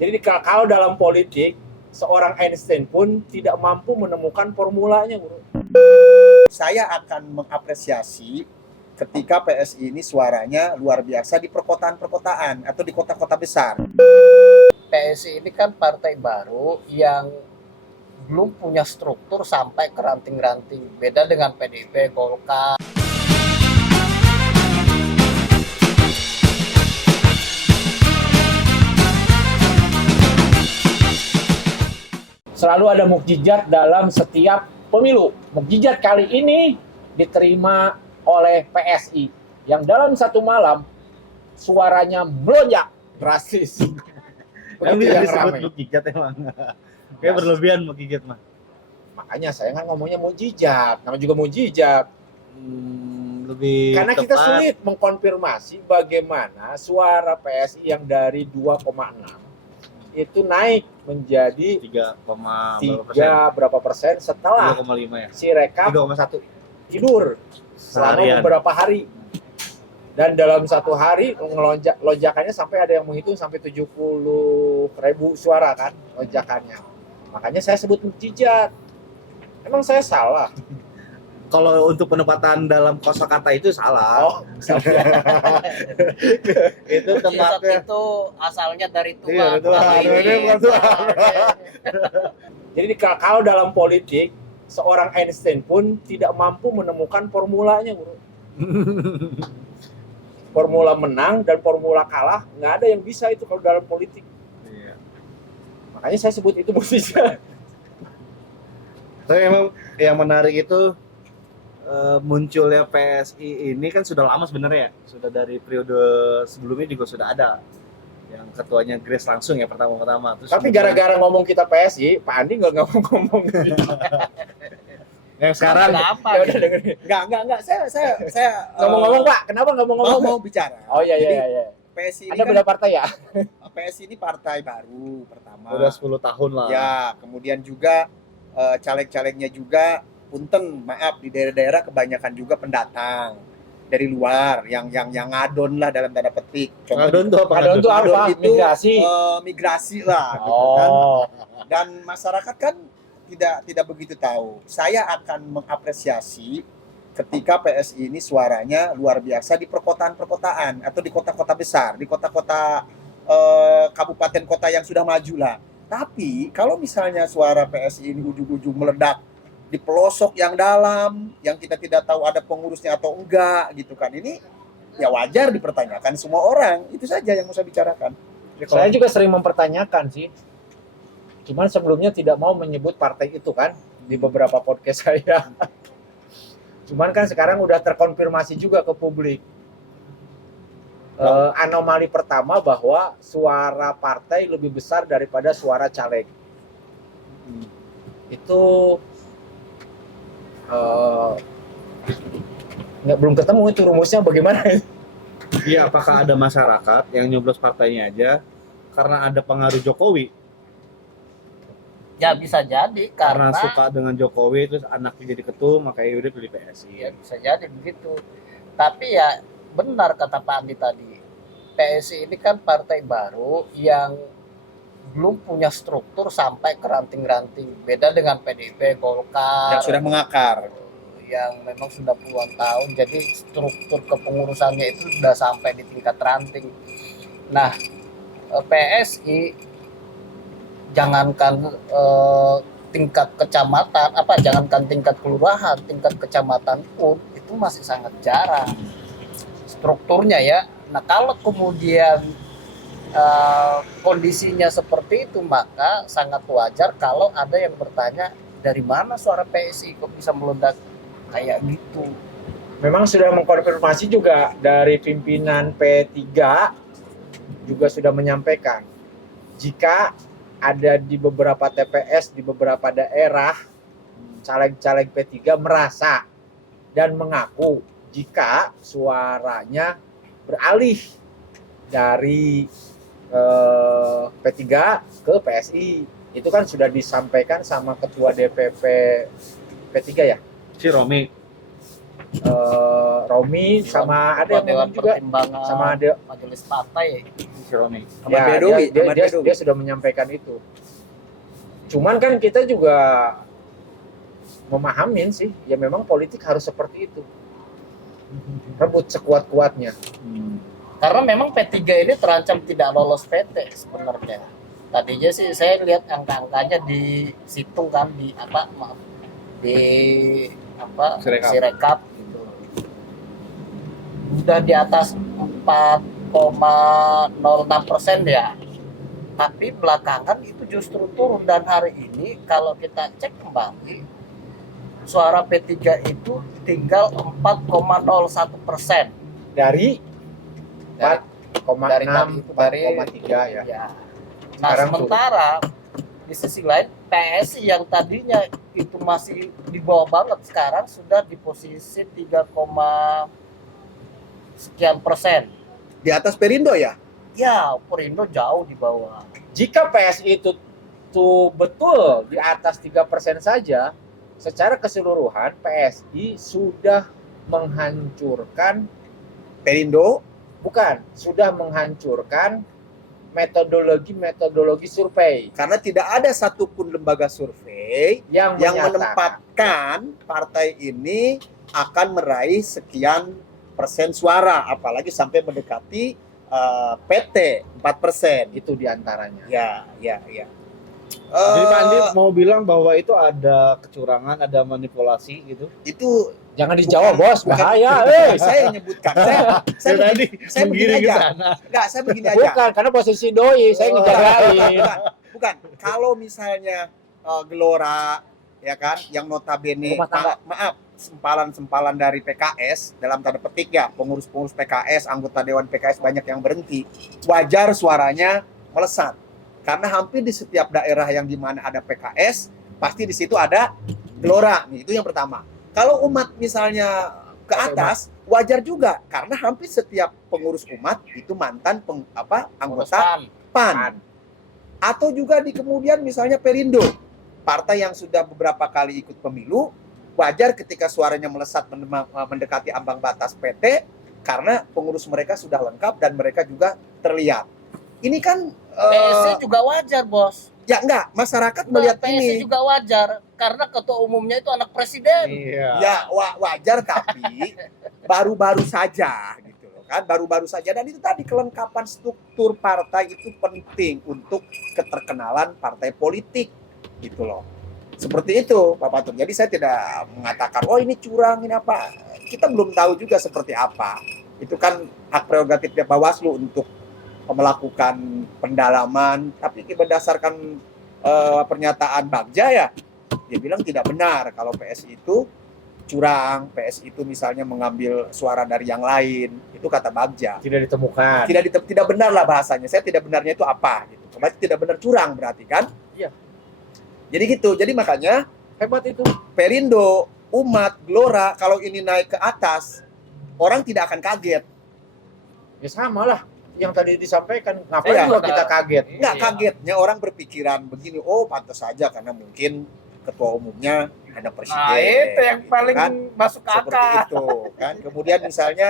Jadi kalau dalam politik, seorang Einstein pun tidak mampu menemukan formulanya, Bro. Saya akan mengapresiasi ketika PSI ini suaranya luar biasa di perkotaan-perkotaan atau di kota-kota besar. PSI ini kan partai baru yang belum punya struktur sampai ke ranting-ranting. Beda dengan PDIP, Golkar. Selalu ada mukjizat dalam setiap pemilu. Mukjizat kali ini diterima oleh PSI yang dalam satu malam suaranya melonjak drastis. Begitu yang disebut ramai. mukjizat emang. Kayak berlebihan mukjizat mah. Makanya saya kan ngomongnya mukjizat, namanya juga mukjizat. Lebih Karena tepat. kita sulit mengkonfirmasi bagaimana suara PSI yang dari 2,6 itu naik menjadi 3, berapa persen setelah 3,5 ya. si rekap 3,1 tidur selama Seharian. beberapa hari. Dan dalam satu hari lonjakannya sampai ada yang menghitung sampai 70.000 suara kan lonjakannya. Makanya saya sebut mukjizat. Emang saya salah? Kalau untuk penempatan dalam kosakata itu salah. Oh, Itu Mukjizat tempatnya. itu asalnya dari Iya, Tuhan. Tuhan. bukan Ini ini. bukan Tuhan. jadi kalau dalam politik seorang Einstein pun tidak mampu menemukan formulanya, Bro. Formula menang dan formula kalah nggak ada yang bisa itu kalau dalam politik. Iya. Makanya saya sebut itu mukjizat. Tapi emang yang menarik itu munculnya PSI ini kan sudah lama sebenarnya ya. Sudah dari periode sebelumnya juga sudah ada. Yang ketuanya Grace langsung ya pertama-tama. Terus Tapi kemudian gara-gara ngomong kita PSI, Pak Andi nggak ngomong. yang sekarang Kenapa? Ya udah dengerin. Enggak, saya Ngomong-ngomong Pak, kenapa nggak mau ngomong? mau bicara. Oh iya Jadi, iya. PSI ini Ada kan beda partai ya? PSI ini partai baru pertama. udah 10 tahun lah. Ya, kemudian juga caleg-calegnya juga punten, maaf, di daerah-daerah kebanyakan juga pendatang dari luar yang ngadon lah dalam tanda petik. Ngadon tuh apa? Ngadon tuh Ngadon apa? itu, Migrasi. migrasi lah gitu kan. Oh. Dan masyarakat kan tidak begitu tahu. Saya akan mengapresiasi ketika PSI ini suaranya luar biasa di perkotaan-perkotaan atau di kota-kota besar, di kota-kota kabupaten kota yang sudah maju lah. Tapi kalau misalnya suara PSI ini ujung-ujung meledak di pelosok yang dalam, yang kita tidak tahu ada pengurusnya atau enggak gitu kan, ini ya wajar dipertanyakan semua orang. Itu saja yang mau saya bicarakan. Saya juga sering mempertanyakan sih. Cuman sebelumnya tidak mau menyebut partai itu kan di beberapa podcast saya. Cuman kan sekarang udah terkonfirmasi juga ke publik. Anomali pertama bahwa suara partai lebih besar daripada suara caleg. Itu belum ketemu itu rumusnya bagaimana. Iya, apakah ada masyarakat yang nyoblos partainya aja karena ada pengaruh Jokowi? Ya bisa jadi Karena karena suka dengan Jokowi terus anaknya jadi ketum, makanya udah pilih PSI. ya bisa jadi begitu. Tapi ya benar kata Pak Andi tadi. PSI ini kan partai baru yang belum punya struktur sampai ke ranting-ranting. Beda dengan PDIP, Golkar Yang sudah mengakar. yang memang sudah puluhan tahun, jadi struktur kepengurusannya itu sudah sampai di tingkat ranting. Nah, PSI jangankan tingkat kecamatan, jangankan tingkat kelurahan, tingkat kecamatan pun itu masih sangat jarang strukturnya ya. Nah, kalau kemudian kondisinya seperti itu, maka sangat wajar kalau ada yang bertanya dari mana suara PSI kok bisa meledak kayak gitu. Memang sudah mengkonfirmasi juga dari pimpinan P3 juga sudah menyampaikan jika ada di beberapa TPS di beberapa daerah caleg-caleg P3 merasa dan mengaku jika suaranya beralih dari P3 ke PSI. Itu kan sudah disampaikan sama ketua DPP P3 ya? Si Romi. Romi sama ada yang Dewan ngomong juga Pertimbangan sama ada Majelis Partai. Si Romi. Ahmad Bedowi, dia, Ahmad dia, Bedowi. dia sudah menyampaikan itu. Cuman kan kita juga memahamin sih, ya memang politik harus seperti itu. Rebut sekuat-kuatnya. Karena memang P3 ini terancam tidak lolos PT sebenarnya. Tadinya sih saya lihat angka-angkanya di situng kan di apa maaf di apa Sirekap. Sirekap gitu. Udah di atas 4,06% ya. Tapi belakangan itu justru turun dan hari ini kalau kita cek kembali suara P3 itu tinggal 4,01%. Dari Dari- 4,6, dari 4,3 ya. Ya. Nah, Sekarang sementara di sisi lain PSI yang tadinya itu masih di bawah banget sekarang sudah di posisi 3, sekian persen. Di atas Perindo ya? Ya, Perindo jauh di bawah. Jika PSI itu tuh betul di atas 3% saja, secara keseluruhan PSI sudah menghancurkan, Perindo sudah menghancurkan metodologi survei karena tidak ada satupun lembaga survei yang yang menyatakan menempatkan partai ini akan meraih sekian persen suara, apalagi sampai mendekati PT 4%. itu diantaranya. Ya. Jadi Pak Andi Eh, mau bilang bahwa itu ada kecurangan, ada manipulasi gitu. itu Jangan dijawab bos, bukan- bahaya. saya yang nyebutkan. Saya Dari begini, tadi saya begini menggiring ke aja. sana. Enggak, saya begini aja. Bukan, karena posisi doi, saya ngejagain. Bukan. Kalau misalnya Gelora ya kan yang notabene Rumah tangga. maaf sempalan-sempalan dari PKS dalam tanda petik ya, pengurus-pengurus PKS, anggota dewan PKS banyak yang berhenti, wajar suaranya melesat. Karena hampir di setiap daerah yang dimana ada PKS, pasti di situ ada Gelora. Nih, itu yang pertama. Kalau umat misalnya ke atas, wajar juga karena hampir setiap pengurus umat itu mantan anggota Urusan. PAN. Atau juga di kemudian misalnya Perindo, partai yang sudah beberapa kali ikut pemilu, wajar ketika suaranya melesat mendekati ambang batas PT karena pengurus mereka sudah lengkap dan mereka juga terlihat. Ini kan PSI juga wajar, Bos. ya enggak, masyarakat Nah, melihat PSI ini. juga wajar karena ketua umumnya itu anak presiden. Iya. Ya wajar tapi baru-baru saja gitu loh kan, baru-baru saja, dan itu tadi kelengkapan struktur partai itu penting untuk keterkenalan partai politik gitu loh. Seperti itu Pak Patur. Jadi saya tidak mengatakan oh ini curang ini apa. Kita belum tahu juga seperti apa. Itu kan hak prerogatif Bawaslu untuk melakukan pendalaman, tapi berdasarkan pernyataan Bagja ya, dia bilang tidak benar kalau PSI itu curang, PSI itu misalnya mengambil suara dari yang lain, itu kata Bagja. Tidak ditemukan. Tidak benar lah bahasanya. Saya tidak benarnya itu apa gitu. Berarti tidak benar, curang berarti kan? Iya. Jadi gitu. Jadi makanya Hebat itu. Perindo, umat, Gelora kalau ini naik ke atas, orang tidak akan kaget. Ya sama lah yang tadi disampaikan. Ngapain Iya. juga kita kaget? Nggak Iya. kagetnya orang berpikiran begini, oh pantas saja karena mungkin ketua umumnya ada presiden. Nah, itu yang gitu paling kan. masuk Seperti akal. itu kan. Kemudian misalnya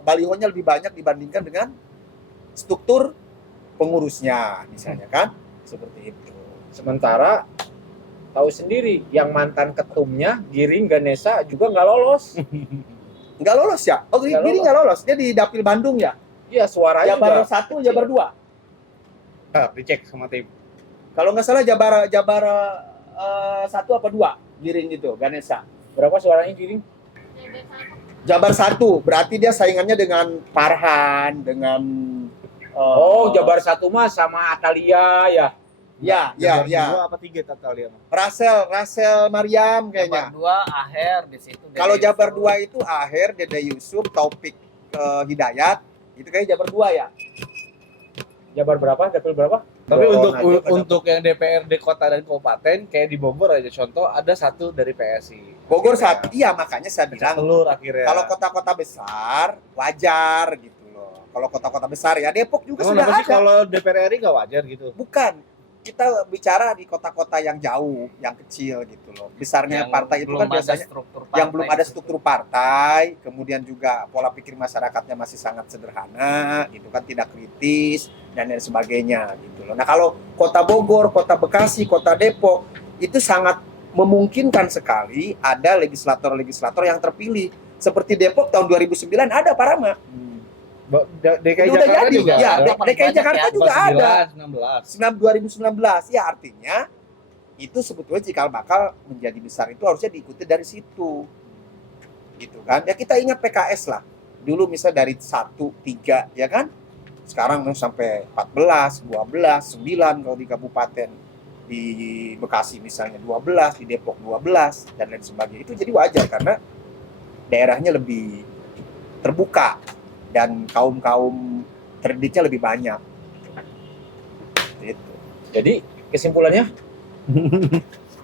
balihonya lebih banyak dibandingkan dengan struktur pengurusnya misalnya kan. Seperti itu. Sementara tahu sendiri yang mantan ketumnya Giring Ganesha juga nggak lolos. Nggak lolos ya? Oh, Nggak Giring nggak lolos. Dia di Dapil Bandung ya? Iya suaranya Jabar juga 1, Jabar 2. Dicek sama tim. Kalau nggak salah Jabar 1 apa 2 Giring itu, Ganesha. berapa suaranya Giring? Jabar 1, berarti dia saingannya dengan Farhan, dengan Oh Jabar 1 mah sama Atalia ya. ya, Jabar ya. 2 apa 3 Tatalia? Rasel Mariam Jabar kayaknya. 2 akhir di situ. Kalau Dede Jabar Yusuf. 2 itu Aher, Dede Yusuf, Taufik Hidayat, itu kayak Jabar 2 ya. Jabar berapa? Dapil berapa? Tapi Dorong aja pada- untuk yang DPRD kota dan kabupaten kayak di Bogor aja contoh ada satu dari PSI. Bogor Akhirnya. 1, iya makanya saya Pecah bilang telur akhirnya. kalau kota-kota besar wajar gitu loh. Kalau kota-kota besar ya Depok juga Emang sudah kenapa sih ada. kalau DPR RI nggak wajar gitu? Bukan. kita bicara di kota-kota yang jauh, yang kecil gitu loh. Besarnya Yang partai itu kan belum ada biasanya struktur yang belum partai ada di situ. struktur partai, kemudian juga pola pikir masyarakatnya masih sangat sederhana, gitu kan, tidak kritis dan lain sebagainya gitu loh. Nah, kalau Kota Bogor, Kota Bekasi, Kota Depok itu sangat memungkinkan sekali ada legislator-legislator yang terpilih. Seperti Depok tahun 2009 ada Pak Rama. DKI Udah Jakarta jadi, juga ya, ada. DKI Jakarta juga ada. 16. 2019 ya, artinya itu sebetulnya cikal bakal menjadi besar itu harusnya diikuti dari situ gitu kan. Ya kita ingat PKS lah dulu, misal dari 1, 3 ya kan, sekarang sampai 14, 12, 9 kalau di kabupaten, di Bekasi misalnya 12, di Depok 12 dan lain sebagainya. Itu jadi wajar karena daerahnya lebih terbuka dan kaum terdidiknya lebih banyak gitu. Jadi kesimpulannya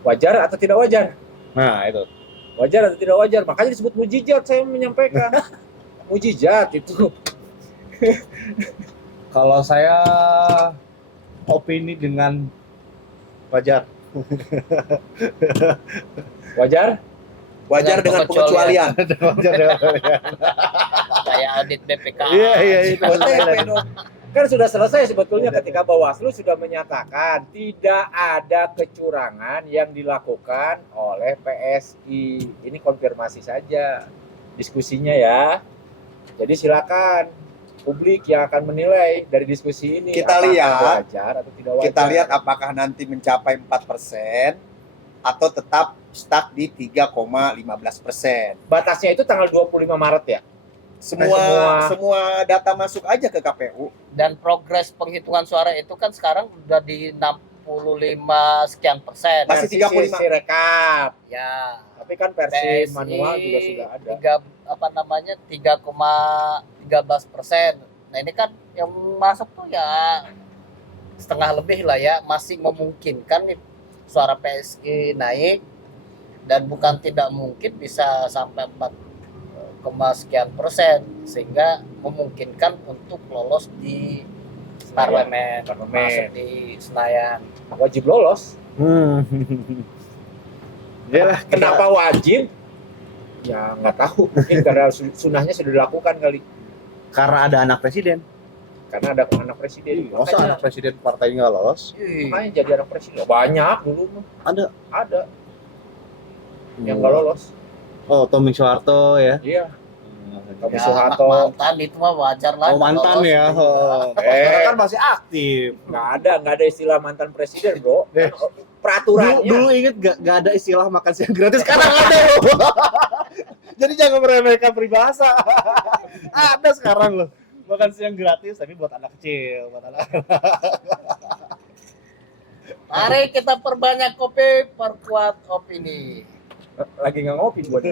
wajar atau tidak wajar? Nah, itu. Wajar atau tidak wajar? Makanya disebut mujizat, saya menyampaikan. Mujizat itu. Kalau saya opini dengan wajar. Wajar? Wajar dengan pengecualian. Wajar dengan wajar. Kayak audit BPK. Iya itu. OTP dong. Kan sudah selesai sebetulnya ketika Bawaslu sudah menyatakan tidak ada kecurangan yang dilakukan oleh PSI. Ini konfirmasi saja diskusinya ya. Jadi silakan publik yang akan menilai dari diskusi ini Kita apakah lihat. wajar atau tidak wajar. Kita lihat apakah nanti mencapai 4% atau tetap stuck di 3,15%. Batasnya itu tanggal 25 Maret ya. Semua data masuk aja ke KPU. Dan progres penghitungan suara itu kan sekarang udah di 65 sekian persen. Masih Versi 35. Sirekap. Ya. Tapi kan versi PSI manual juga sudah ada. 3,13%. Nah ini kan yang masuk tuh ya setengah lebih lah ya, masih memungkinkan nih suara PSI naik, dan bukan tidak mungkin bisa sampai 4, sekian persen, sehingga memungkinkan untuk lolos di parlemen, masuk di Senayan. Wajib lolos. Ya, Kenapa wajib? Ya nggak tahu. Mungkin karena sunahnya sudah dilakukan kali. karena ada anak presiden. Karena ada anak presiden. Masa anak presiden partai nggak lolos? Makanya jadi anak presiden. Banyak dulu mah. Ada yang nggak lolos. Oh, Tommy Soeharto ya. Iya. Tommy Ya, Soeharto. anak mantan itu mah wajar lah. Oh, mantan lolos. ya. Oh. Kan masih aktif. Nggak ada istilah mantan presiden, bro. Eh. Kan, peraturannya. Dulu inget gak ada istilah makan siang gratis, sekarang ada loh. Jadi jangan meremehkan peribahasa. Ada sekarang loh. Makan siang gratis tapi buat anak kecil, buat anak. Mari kita perbanyak kopi, perkuat opini. Lagi nggak ngopi buat